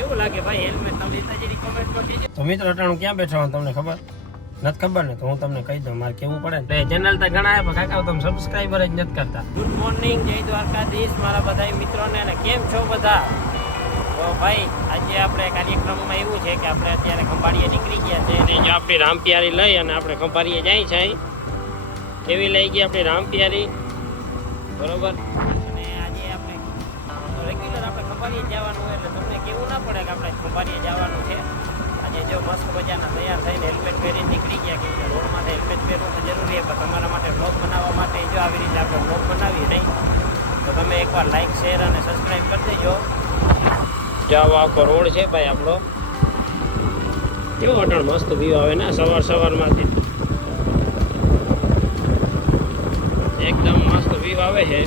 કેવું લાગે ભાઈ? હેલ્મેટ તમે લીતાજી જેની કરી દેજો. તો મિત્રો અટાણું ક્યાં બેઠા તમને ખબર? નથી ખબર ને તો હું તમને કહી દઉં મારે કેવું પડે ને. ચેનલ તો ઘણા આપ્યા કાકા તમે સબસ્ક્રાઈબર જ નથી કરતા. ગુડ મોર્નિંગ જય દ્વારકાધીશ મારા બધા મિત્રોને અને કેમ છો બધા? તો ભાઈ આજે આપણે કાર્યક્રમમાં એવું છે કે આપણે અત્યારે ખંભાળીએ નીકળી ગયા છે. અને જો આપણી રામપિયારી લઈ અને આપણે ખંભાળીએ જાય છે. કેવી લઈ ગઈ આપણી રામપિયારી. બરોબર? અને આજે આપણે રેગ્યુલર આપણે ખંભાળીએ જવાનું હોય એટલે તમને કેવું ના પડે કે આપણે ખંભાળીએ જવાનું છે. આજે જો મસ્ત મજાના તૈયાર થઈને હેલ્મેટ પહેરી નીકળી ગયા કે રોડમાં હેલ્મેટ પહેરવું તો જરૂરી છે તમારા માટે બ્લોગ બનાવવા માટે જો આવી રીતે આપણે બ્લોગ બનાવીએ નહીં, તો તમે એકવાર લાઈક શેર અને સબસ્ક્રાઈબ કરી દેજો. જો આવો આખો રોડ છે ભાઈ આપણો. કેવો અટણ મસ્ત વ્યૂ આવે ને, સવાર સવારમાંથી. એકદમ મસ્ત વ્યૂ આવે છે.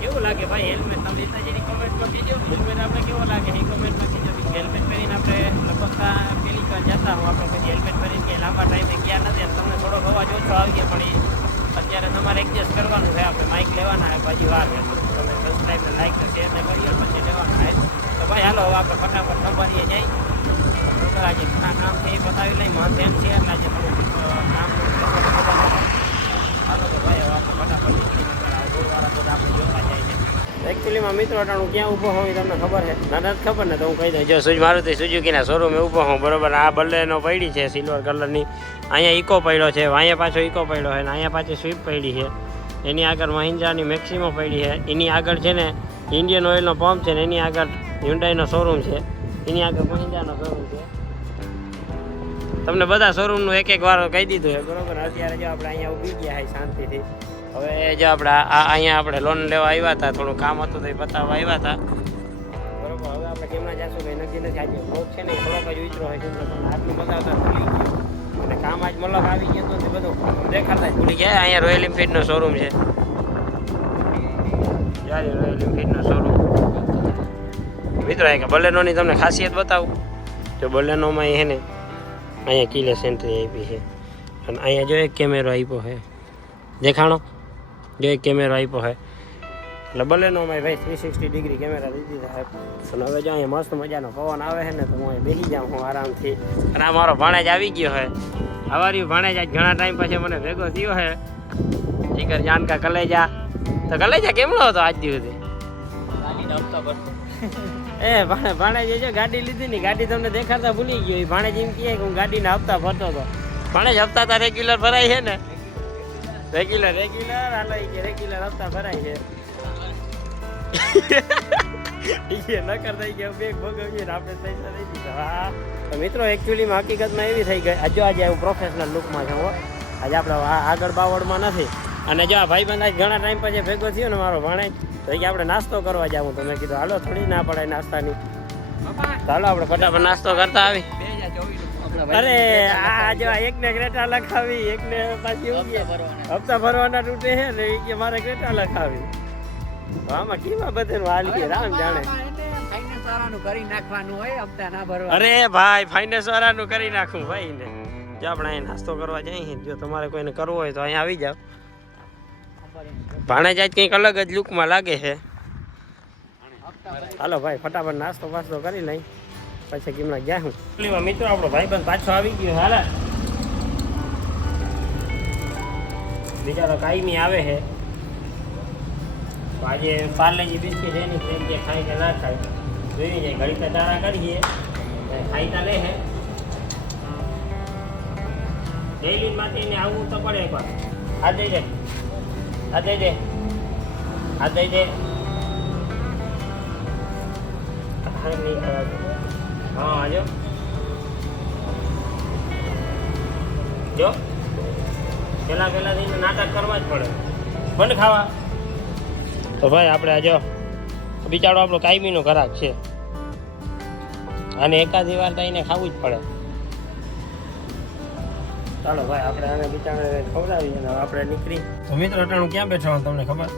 કેવું લાગે ભાઈ હેલ્મેટ? તમે લીધા જેની કમેન્ટ પર કીજો હેલ્મેટ આપણે કેવો લાગે? એ કમેન્ટમાં કીજો હેલ્મેટ પહેરીને આપણે લગભગ પેલી જતા હું આપણે. કદી હેલ્મેટ પહેરીને લાંબા ટાઈમે ગયા નથી. તમને થોડોક અવાજ ઓછો આવી ગયો, પણ અત્યારે તમારે એડજસ્ટ કરવાનું છે. આપણે માઇક લેવાના છે પછી વાર તમે સબસ્ક્રાઈબ લાઈક શેર ને કરી પછી લેવાના છે. તો ભાઈ, હાલો, હવે આપણે ફટાફટ ખંભાળીએ જઈ. આજે ઘણા કામ એ બતાવી લઈ. એમ છે, એટલે આજે કામ હાલો, તો ભાઈ, હવે આપણે ફટાફટ નીકળી જઈએ. આ રોડવાળા બધા આપણે જોતા જાય છે એકચ્યુઅલીમાં મિત્રો અટાણું ક્યાં ઊભો હોઉં તમને ખબર છે? ના નથી ખબર ને, તો હું કહી દઉં. જો સુજ મારુતિ સુઝુકીના શોરૂમે ઊભો હોઉં બરોબર? આ બલ્લેનો પડી છે સિલ્વર કલરની અહીંયા ઇકો પડ્યો છે, અહીંયા પાછો ઇકો પડ્યો છે, ને અહીંયા પાછી સ્વીપ પડી છે. એની આગળ મહિન્દ્રાની મેક્સિમો પડી છે. એની આગળ છે ને ઇન્ડિયન ઓઇલનો પંપ છે ને એની આગળ હ્યુન્ડાઈનો શોરૂમ છે. એની આગળ મહિન્દ્રાનો શોરૂમ છે. તમને બધા શોરૂમનું એક એક વાર કહી દીધું છે, બરોબર? અત્યારે જો આપણે અહીંયા ઊભી ગયા છે શાંતિથી. હવે જો આપણે આ અહીંયા આપણે લોન લેવા આવ્યા હતા, થોડું કામ હતું તો એ બતાવવા આવ્યા હતા. બરોબર, હવે આપણે કેમના જશું કંઈ નક્કી નથી, આજે ભોગ છે ને થોડોક જ વિચરો હોય છે આટલું બતાવતા અને કામ આજ મલક આવી ગયો તો બધું દેખાતા ભૂલી ગયા. અહીંયા રોયલ એન્ફિલ્ડનો શોરૂમ છે. જ્યારે રોયલ એન્ફિલ્ડનો શોરૂમ મિત્રો એક બલેનોની તમને ખાસિયત બતાવું. જો બલેનોમાં એ ને, અહીંયા કિલે સેન્ટ્રી આપી છે. અને અહીંયા જો એક કેમેરો આપ્યો છે. દેખાણો? જો કેમેરો આપ્યો છે એટલે બલેનોમાં ભાઈ થ્રી સિક્સટી ડિગ્રી કેમેરા લીધી છે અને હવે જો અહીંયા મસ્ત મજાનો પવન આવે છે ને તો હું અહીં બેસી જાઉં હું આરામથી. અને આ મારો ભાણેજ આવી ગયો છે અમારી ભાણેજ આજ ઘણા ટાઈમ પછી મને ભેગો થયો છે જીગર જાનકા કલેજા. તો કલેજા કેમનો હતો આજ દિવસે? એ ભાણે ભાણેજ જો ગાડી લીધી ની ગાડી તમને દેખાતા ભૂલી ગયો. એ ભાણેજ એમ કહે કે હું ગાડીના હપ્તા ભરતો હતો. ભાણેજ હપ્તા તા રેગ્યુલર ભરાય છે ને? રેગ્યુલર રેગ્યુલર હાલો કે રેગ્યુલર હપ્તા ભરાય છે ન થઈ ગયા બેગ ભોગવીએ ને આપણે પૈસા લઈ દીધા હા તો મિત્રો એકચ્યુઅલીમાં હકીકતમાં એવી થઈ ગઈ આજે આજે હું પ્રોફેશનલ લુકમાં છું હો આજે આપણે આ- આગળ બાવળમાં નથી અને જો આ ભાઈ બંધ ઘણા ટાઈમ પછી ભેગો થયો ને મારો ભણે તો કે આપણે નાસ્તો કરવા જાવું તો મેં કીધું હાલો થોડી ના પડે નાસ્તાની ચાલો આપણે ફટાફટ નાસ્તો કરતા આવી અરે આ જો એક ને ગ્રેટા લખાવી એક ને પાછી હપ્તા ભરવાના. તૂટે છે ને કે મારે ક્રેટા લખાવી. આમાં કેમાં બધે હાલ કે રામ જાણે. કરી નાખવાનું હોય હપ્તા ના ભરવા અરે ભાઈ ફાઇનાન્સ વાળાનું કરી નાખું ભાઈ ને જો આપણે અહીં નાસ્તો કરવા જઈએ જો તમારે કોઈને કરવો હોય તો અહીંયા આવી જાઓ. ભાણેજ આજ કંઈક અલગ જ લુકમાં લાગે છે. હાલો ભાઈ ફટાફટ નાસ્તો વાસ્તો કરી લઈ. પછી કેમના ગયા હું પેલીમાં મિત્રો આપણો ભાઈબંધ પાછો આવી ગયો હાલે બિચારો કાયમી આવે છે તો આજે પાર્લેજી બિસ્કીટ એની ફ્રેન્ડ જે ખાય કે ના ખાય જોઈએ જાય ઘડી તો ચારા કરીએ ને ખાઈ તા લે હે ડેલી માટે એને આવવું તો પડે એકવાર આ દઈ દે આ દઈ દે આ દઈ દે હા નહીં ખરા દે. હા જો જો. પેલા પેલા થઈને નાટક કરવા જ પડે. બંધ ખાવા. તો ભાઈ આપણે આજો બિચારો આપણો કાયમીનો ઘરાક છે. અને એકાદી વાર તો એને ખાવું જ પડે. ચાલો ભાઈ આપણે આને બિચારાને ખવડાવીએ અને આપણે નીકળી. તો મિત્રો અટાણું ક્યાં બેઠા તમને ખબર?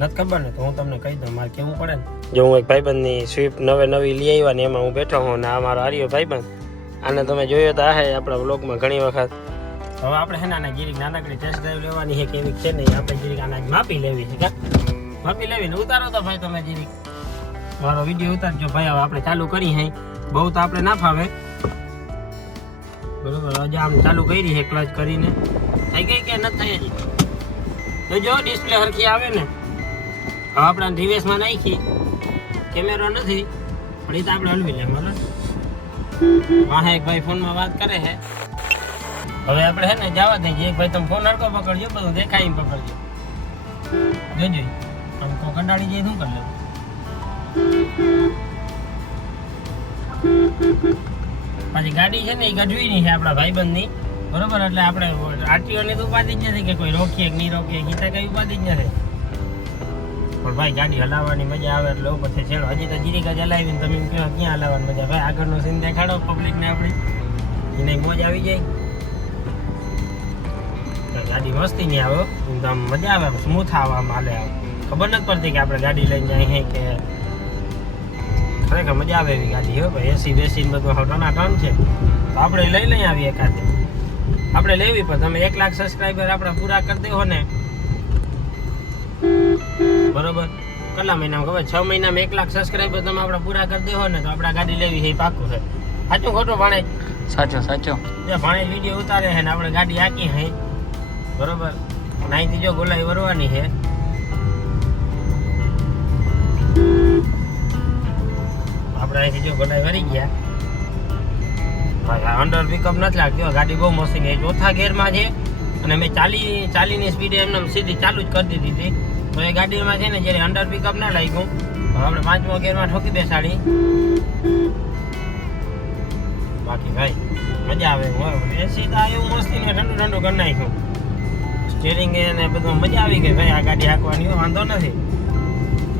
નથી ખબર ને? તો હું તમને કહી દઉં મારે કેવું પડે ને. જો હું એક ભાઈબંધની સ્વિફ્ટ નવે નવી લઈ આવ્યા ને એમાં હું બેઠો હું ને આ મારો આર્યો ભાઈબંધ. આને તમે જોયો તો આ આપણા બ્લોગમાં ઘણી વખત. હવે આપણે છે ને આને નાનકડી ટેસ્ટ ડ્રાઈવ લેવાની છે કેવી છે નહીં, આપણે જીરીક આના માપી લેવી છે, કા? માપી લેવી ને ઉતારો તો ભાઈ તમે જીરીક મારો વીડિયો ઉતારજો ભાઈ, હવે આપણે ચાલુ કરી હે. બહુ તો આપણે ના ફાવે. બરોબર, હજી આમ ચાલુ કરી છે ક્લચ કરીને. થઈ ગઈ કે નથી થઈ હજી? તો જો ડિસ્પ્લે સરખી આવે ને. હવે આપણે રિવેસમાં નાખી. કેમેરો નથી, પણ એ તો આપણે હલવી લે, બરાબર? વાહે એક ભાઈ ફોનમાં વાત કરે છે. હવે આપણે હે ને જવા દઈએ, એક ભાઈ તમે ફોન હડકો પકડજો, બધું દેખાય પકડજો. જોજો આમ તો કંટાળી જાય શું કરી પાછી ગાડી છે ને, એ ગઢવીની છે આપણા ભાઈબંધની. બરોબર? એટલે આપણે આરટીઓની તો ઉપાધિ જ નથી કે કોઈ રોકીએ કે નહીં રોકીએ, ગીતા કઈ ઉપાધિ જ નથી. પણ ભાઈ ગાડી હલાવવાની મજા આવે એટલે એવું છે છેડો. હજી તો જીરીક જ હલાવીને તમે એમ કહો, ક્યાં હલાવવાની મજા? ભાઈ આગળનો સીન દેખાડો પબ્લિકને આપણી. એને મોજ આવી જાય. ગાડી મસ્તી નહીં આવે તો આમ મજા આવે સ્મૂથ આવવામાં હાલે આવે ખબર નથી પડતી કે આપણે ગાડી લઈને જાય કે ખરેખર મજા આવે એવી ગાડી હો ભાઈ. એસી બેસી ને બધું ટના ટન છે. તો આપણે લઈ લઈ આવીએ એકાદે. આપણે લેવી પણ તમે એક લાખ સબસ્ક્રાઈબર આપણે પૂરા કરી દેવો ને. બરોબર? કેટલા મહિનામાં ખબર? છ મહિનામાં એક લાખ સબસ્ક્રાઈબર તમે આપણે પૂરા કરી દેવો ને તો આપણે ગાડી લેવી છે પાકું છે. સાચું ખોટું ભાણે? સાચો સાચો. જે ભાણે વીડિયો ઉતારે છે ને આપણે ગાડી હાકી છે બરોબર? નાઈથી જો ગોલાઈ વરવાની છે આપણે અહીંથી જો ગોલાઈ વરી ગયા. અંડર પિકઅપ નથી લાગતી ગાડી બહુ મસ્તી ચોથા ગેરમાં છે. અને મેં ચાલી ચાલીની સ્પીડે એમને સીધી ચાલુ જ કરી દીધી હતી. તો એ ગાડીમાં છે ને જ્યારે અંડર પિકઅપ ના લાગ્યું આપણે પાંચમો ગેરમાં ઠોકી બેસાડી બાકી ભાઈ, મજા આવે એસી તો એવું મસ્તી ને ઠંડુ ઠંડુ કરી નાખ્યું. સ્ટેરિંગ ને બધું મજા આવી ગઈ ભાઈ આ ગાડી હાંકવાની વાંધો નથી.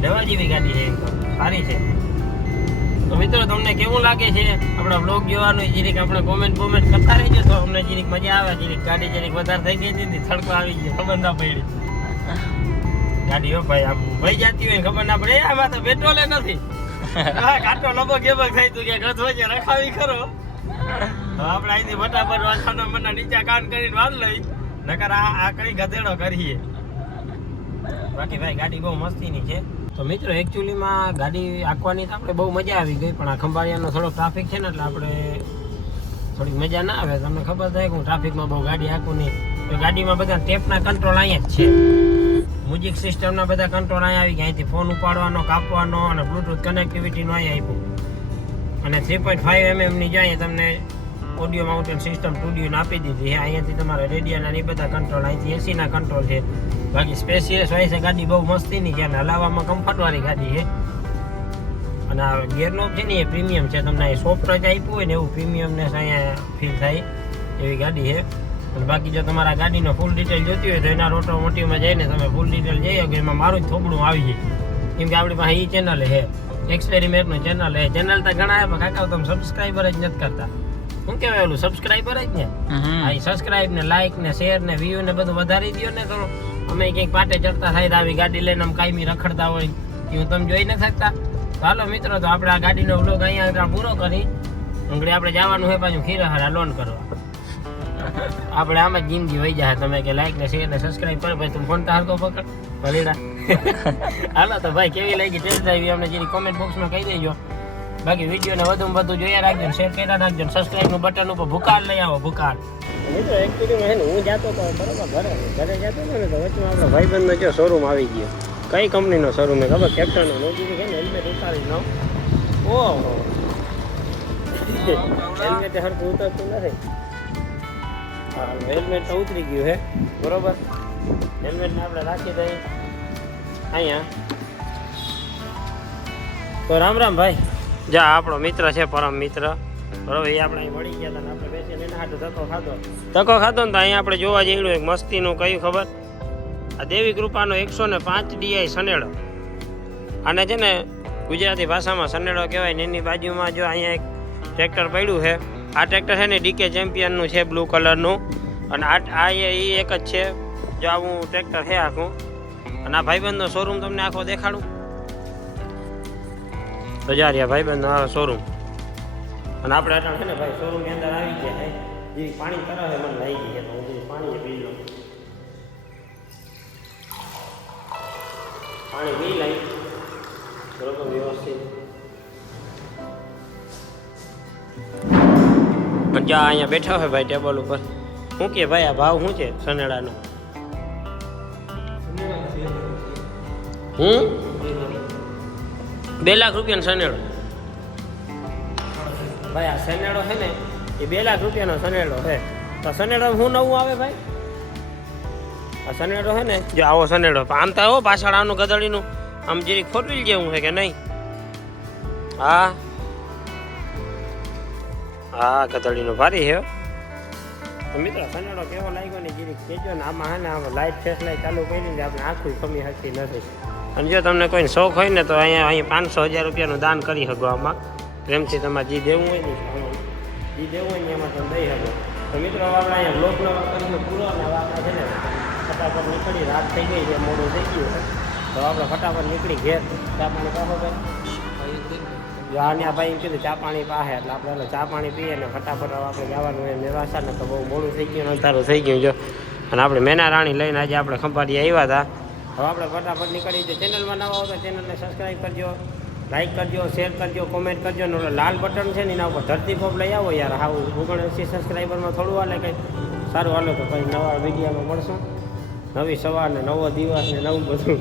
લેવા જેવી ગાડી છે સારી છે. તો મિત્રો, તમને કેવું લાગે છે? આપણા બ્લોગ જોવાનું, જીરીક આપણે કોમેન્ટ કોમેન્ટ કરતા રહેજો તો અમને જીરીક મજા આવે, જીરીક ગાડી જીરીક વધારે થઈ ગઈ હતી થડકો આવી ગઈ ખબર ના પડી. ગાડી હો ભાઈ આમ ભાઈ જતી હોય ખબર ના પડે. આમાં તો પેટ્રોલ નથી. હા કાટો લબો ગેબક થાય તું કે ગત વચ્ચે રખાવી ખરો. આપણે અહીંથી ફટાફટ વાસણો મના નીચા કાન કરીને વાલ લઈ. નકર આ આ કઈ ગધેડો કરીએ. બાકી ભાઈ ગાડી બહુ મસ્તીની છે. તો મિત્રો એકચ્યુઅલીમાં ગાડી આંકવાની તો આપણે બહુ મજા આવી ગઈ પણ આ ખંભાળિયાનો થોડો ટ્રાફિક છે ને એટલે આપણે થોડીક મજા ના આવે. તમને ખબર થાય કે હું ટ્રાફિકમાં બહુ ગાડી આંકું નહીં. તો ગાડીમાં બધા ટેપના કંટ્રોલ અહીંયા જ છે. મ્યુઝિક સિસ્ટમના બધા કંટ્રોલ અહીંયા આવી ગયા. અહીંથી ફોન ઉપાડવાનો, કાપવાનો અને બ્લૂટૂથ કનેક્ટિવિટીનો અહીંયા આપ્યું. અને થ્રી પોઈન્ટ ફાઈવ એમએમની જાય તમને ઓડિયો માઉન્ટેન સિસ્ટમ સ્ટુડિયોને આપી દીધી છે. અહીંયાથી તમારે રેડિયોના એ બધા કંટ્રોલ અહીંથી એસીના કંટ્રોલ છે. બાકી સ્પેશિયસ હોય છે ગાડી બહુ મસ્તીની છે અને હલાવવામાં કમ્ફર્ટવાળી ગાડી છે. અને આ ગિયરનોબ છે ને એ પ્રીમિયમ છે. તમને સોફ્ટ ટચ આપ્યું હોય ને એવું પ્રીમિયમને અહીંયા ફીલ થાય એવી ગાડી છે. બાકી જો તમારા ગાડીનો ફૂલ ડિટેલ જોતી હોય તો એના રોટો મોટીમાં જઈને તમે ફૂલ ડિટેલ જઈ શકો. એમાં મારું જ થોબડું આવી જાય. કેમ કે આપણી પાસે એ ચેનલ છે. એક્સપેરિમેન્ટનું ચેનલ છે. ચેનલ તો ઘણા પણ કાકા તમે સબસ્ક્રાઈબર જ નથી કરતા. શું કહેવાય ઓલું? સબસ્ક્રાઈબર જ ને? હા એ સબસ્ક્રાઇબ ને લાઈક ને શેર ને વ્યૂ ને બધું વધારી દો ને તો અમે ક્યાંક પાટે ચડતા થાય તો આવી ગાડી લઈને આમ કાયમી રખડતા હોય. એ હું તમે જોઈ ન શકતા. હાલો મિત્રો તો આપણે આ ગાડીનો વ્લોગ અહીંયા પૂરો કરી. અંગડી આપણે જવાનું હોય પાછું ખીરહારા લોન કરવા. આપણે આમ જ જિંદગી વહી જાય તમે કે લાઈક ને શેર ને સબસ્ક્રાઇબ કરો ભાઈ તમે ફોન તો પકડ. ભલેડા. હાલો તો ભાઈ કેવી લાગી ટેસ્ટ ડ્રાઈવ અમને જેની કોમેન્ટ બોક્સમાં કહી દેજો. બાકી વિડીયોને વધુમાં વધુ જોયા રાખજો શેર કર્યા રાખજો સબસ્ક્રાઇબનું બટન ઉપર ભૂકાળ લઈ આવો ભૂકાળ. મિત્રો એકચ્યુઅલીમાં હે હું જતો તો બરોબર? ઘરે ઘરે જતો હતો ને તો વચમાં આપણો ભાઈબંધનો જો શોરૂમ આવી ગયો. કઈ કંપનીનો શોરૂમ છે ખબર? કેપ્ટનનો મોદી છે ને હેલ્મેટ ઉતારી નો. ઓહો. હેલ્મેટ હરતું ઉતરતું નથી. હા હેલ્મેટ તો ઉતરી ગયું છે બરોબર? હેલ્મેટને આપણે રાખી દઈએ. અહીંયા. તો રામ રામ ભાઈ. જા આપણો મિત્ર છે પરમ મિત્ર. બરોબર એ આપણે અહીં મળી ગયા હતા આપણે બેસીને એના હાથે ધક્કો ખાધો. ધક્કો ખાધો ને તો અહીંયા આપણે જોવા જેવું એક મસ્તીનું કયું ખબર? આ દેવી કૃપાનો એકસો ને પાંચ ડીઆઈ સનેડો. અને છે ને ગુજરાતી ભાષામાં સનેડો કહેવાય ને એની બાજુમાં જો અહીંયા એક ટ્રેક્ટર પડ્યું છે આ ટ્રેક્ટર છે ને ડીકે ચેમ્પિયનનું છે બ્લુ કલરનું અને આ આ એ એક જ છે, જો આવું ટ્રેક્ટર છે આખું. અને આ ભાઈબંધનો શોરૂમ તમને આખો દેખાડું. બજારિયા ભાઈબંધનો આ શોરૂમ અને આપણે અટાણ છે ને ભાઈ શોરૂમની અંદર આવી ગયા જે પાણી તરફ મને લઈ ગઈ તો પાણી પી લો પાણી પી લઈ. બરોબર વ્યવસ્થિત. અને જ્યાં અહીંયા બેઠા હોય ભાઈ ટેબલ ઉપર. શું કે ભાઈ આ ભાવ શું છે સનેડાનો હું? બે લાખ રૂપિયાનો સનેડો ભાઈ આ સનેડો છે ને, એ બે લાખ રૂપિયાનો સનેડો છે. તો સનેડો શું નવું આવે ભાઈ? આ સનેડો છે ને, જો આવો સનેડો આમ તો આવો પાછળ આનું ગધડીનું, આમ જેરી ખોટવી જેવું છે કે નહીં? હા. હા કતળીનો ભારી છે. તો મિત્રો સનેડો કેવો લાગ્યો ને જીરી કેજો ને આમાં હા ને આમાં લાઇટ ફેસ લાઈટ ચાલુ કરી ને આપણે આખું કમી હતી નથી. અને જો તમને કોઈને શોખ હોય ને તો અહીંયા અહીંયા પાંચસો હજાર રૂપિયાનું દાન કરી શકો આમાં. પ્રેમથી તમારે જે દેવું હોય ને, જી દેવું હોય ને એમાં તમે દઈ શકો. તો મિત્રો આપણે અહીંયા બ્લોકનો કરીને પૂરો ને આપણે છે ને ફટાફટ નીકળી, રાત થઈ ગઈ છે, મોડું થઈ ગયું તો આપણે ફટાફટ નીકળી ઘેર. ચા પાણી પાછો ભાઈ. જો આને આ ભાઈ એમ કીધું, ચા પાણી પાહે. એટલે આપણે ચા પાણી પીએ ને ફટાફટ આપણે જવાનું હોય નિરાશા ને તો બહુ મોડું થઈ ગયું અંધારું થઈ ગયું જો. અને આપણે મેના રાણી લઈને આજે આપણે ખંભાળી આવ્યા હતા. હવે આપણે ફટાફટ નીકળી જઈએ. ચેનલમાં નવા હોય તો ચેનલને સબસ્ક્રાઈબ કરજો લાઈક કરજો શેર કરજો કોમેન્ટ કરજો ને લાલ બટન છે ને એના ઉપર ધરતી પોપ લઈ આવો યાર. હા ઓગણસી સબસ્ક્રાઈબરમાં થોડું હાલે કંઈ સારું હાલો તો કંઈ નવા વિડીયોમાં મળશું. નવી સવાર ને નવો દિવસ ને નવું બધું.